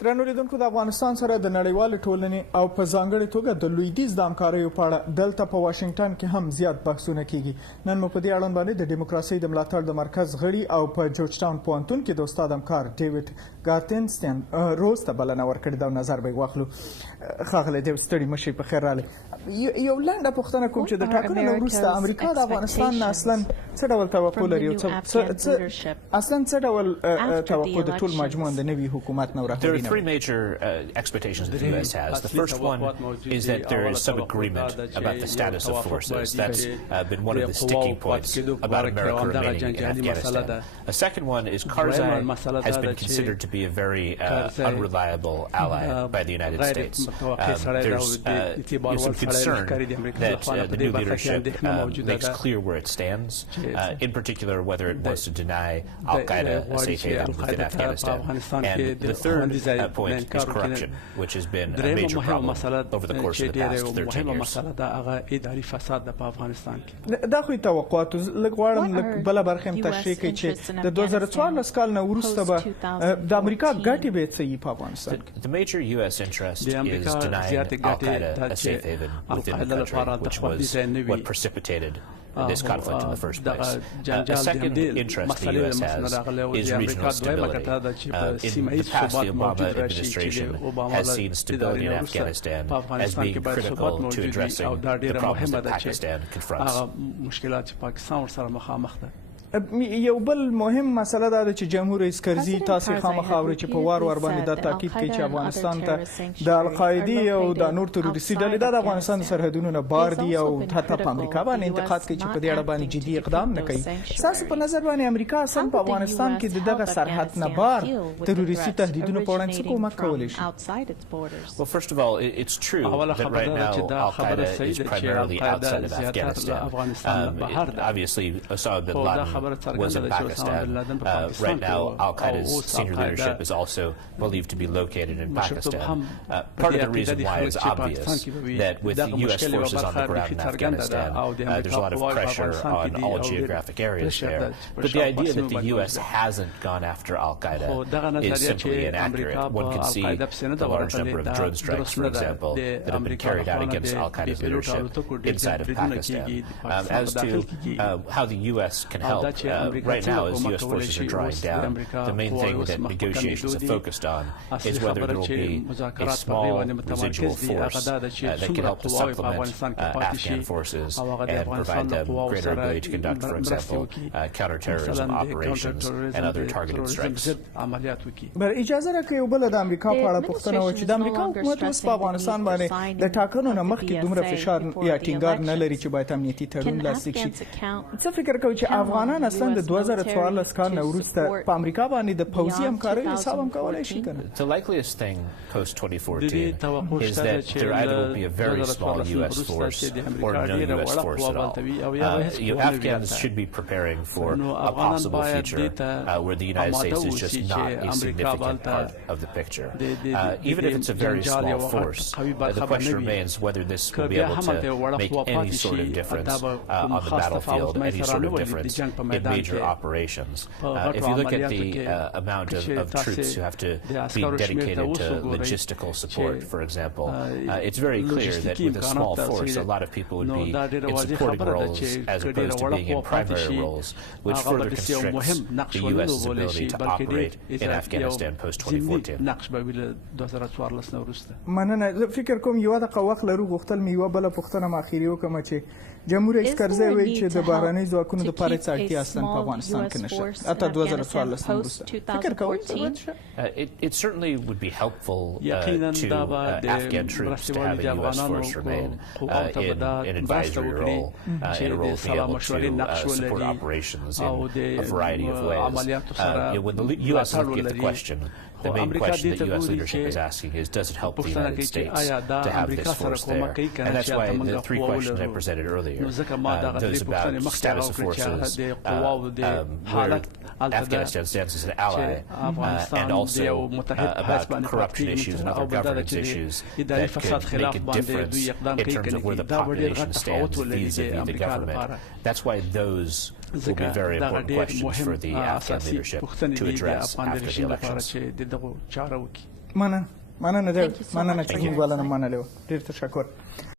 درنو لیدونکو د افغانستان سره د نړیوالې ټولنې او په ځانګړې توګه د لویدیځ د همکاریو په اړه دلته په واشنگټن کې هم زیات بحثونه کیږي. نن مو په دې اړوند باندې د دیموکراسۍ د ملاتړ د مرکز غړي او په جورټاون پوهنتون کې د استاد همکار ډیوید گارتینستین روز ته بلنه ورکړې ده او نظر به یې واخلو. ښاغلی ډیوید ستړي مه شئ، په خیر راغلی. یو لنډه پوښتنه کوم چې د ټاکنو نه وروسته امریکا د افغانستان نه اصلا څه ډول توقع لري او اصلا څه ډول توقع د ټول مجموعاً د نوي حکومت نه ورهوي؟ Three major expectations that the U.S. has. The first one is that there is some agreement about the status of forces. That's been one of the sticking points about America remaining in Afghanistan. A second one is Karzai has been considered to be a very unreliable ally by the United States. There's some concern that the new leadership makes clear where it stands, in particular whether it wants to deny al-Qaeda a safe haven within Afghanistan. And the third point is corruption, which has been a major problem over the course of the past 13 years. دا خو توقعات لږ غواړم لږ بله برخه هم تشریح کړئ چې د 2014 کال نه وروسته به د امریکا ګټې به څه وي په افغانستان کې؟ The major U.S. interest is denying al-Qaeda a safe haven within the country, which was what precipitated this conflict in the first place. A second interest the U.S. has is regional stability. In the past, the Obama administration has seen stability in Afghanistan as being critical to addressing the problems that Pakistan confronts. یو بل مهم مسله دا ده چې جمهور رئیس کرزي تاسې خامخا اورئ چې په وار وار باندې دا تاکید کوي چې افغانستان ته د القاعدې او د نور تروریستي ډلې دا د افغانستان د سرحدونو نه بار دي او حتی په امریکا باندې انتقاد کوي چې په دې اړه باندې جدي اقدام نه کوي. ستاسو په نظر باندې امریکا اصلا په افغانستان کې د دغه سرحد نه بار تروریستي تهدیدونو په وړاندې څه کومک کولی شي؟ Well, first of all, it's true that right now al-Qaeda is primarily outside of Afghanistan. Obviously, Osama bin Laden was in Pakistan. Right now, al-Qaeda's senior leadership is also believed to be located in Pakistan. Part of the reason why is obvious, that with the U.S. forces on the ground in Afghanistan, there's a lot of pressure on all geographic areas there. But the idea that the U.S. hasn't gone after al-Qaeda is simply inaccurate. One can see the large number of drone strikes, for example, that have been carried out against al-Qaeda's leadership inside of Pakistan. As to how the U.S. can help, right now, as U.S. forces are drawing down, the main thing that negotiations have focused on is whether there will be a small residual force that can help to supplement Afghan forces and provide them greater ability to conduct, for example, counterterrorism operations and other targeted strikes. بر اجازه راکړئ یو بله د امریکا په اړه پوښتنه وکړي. د امریکا حکومت اوس په افغانستان باندې د ټاکنو نه مخکې دومره فشار یا ټینګار نه لري چې باید امنیتي تړون لاسلیک شي. څه فکر کوئ چې افغانان اصلا د 2014 کال نه وروسته په امریکا باندې د پوځي همکاریو حساب هم کولی شي که نه؟ The likeliest thing post-2014 is that there either will be a very small U.S. force or no U.S. force at all. Afghans should be preparing for a possible future where the United States is just not a significant part of the picture. Even if it's a very small force, the question remains whether this will be able to make any sort of difference on the battlefield, any sort of difference in major operations. If you look at the amount of troops who have to be dedicated to logistical support, for example, it's very clear that with a small force, a lot of people would be in supporting roles as opposed to being in primary roles, which further constricts the U.S.'s ability to operate in Afghanistan post-2014. مننه. زه فکر کوم یوه دقیقه وخت لرو. غوښتل مې یوه بله پوښتنه ما اخري وکړم چې جمهور رئیس کرزي وایي چې د بهرنۍ ځواکونو دپاره هېڅ اړتیا اصلا په افغانستان کې نشته حتی 2014 نه وروسته. فکر کوئ څه باید شي؟ It certainly would be helpful to Afghan troops to have a U.S. force remain in an advisory role, in a role to be able to support operations in a variety of ways. When the U.S. look at the question, the main question that U.S. leadership is asking is, does it help the United States to have this force there? And that's why the three questions I presented earlier, those about status of forces, where Afghanistan stands as an ally, and also about corruption issues and other governance issues that could make a difference in terms of where the population stands vis-a-vis the government. That's why those will be very important questions for the Afghan leadership to address after the elections. مننه چې موږ ولنه منلې وه. ډېر تشکر.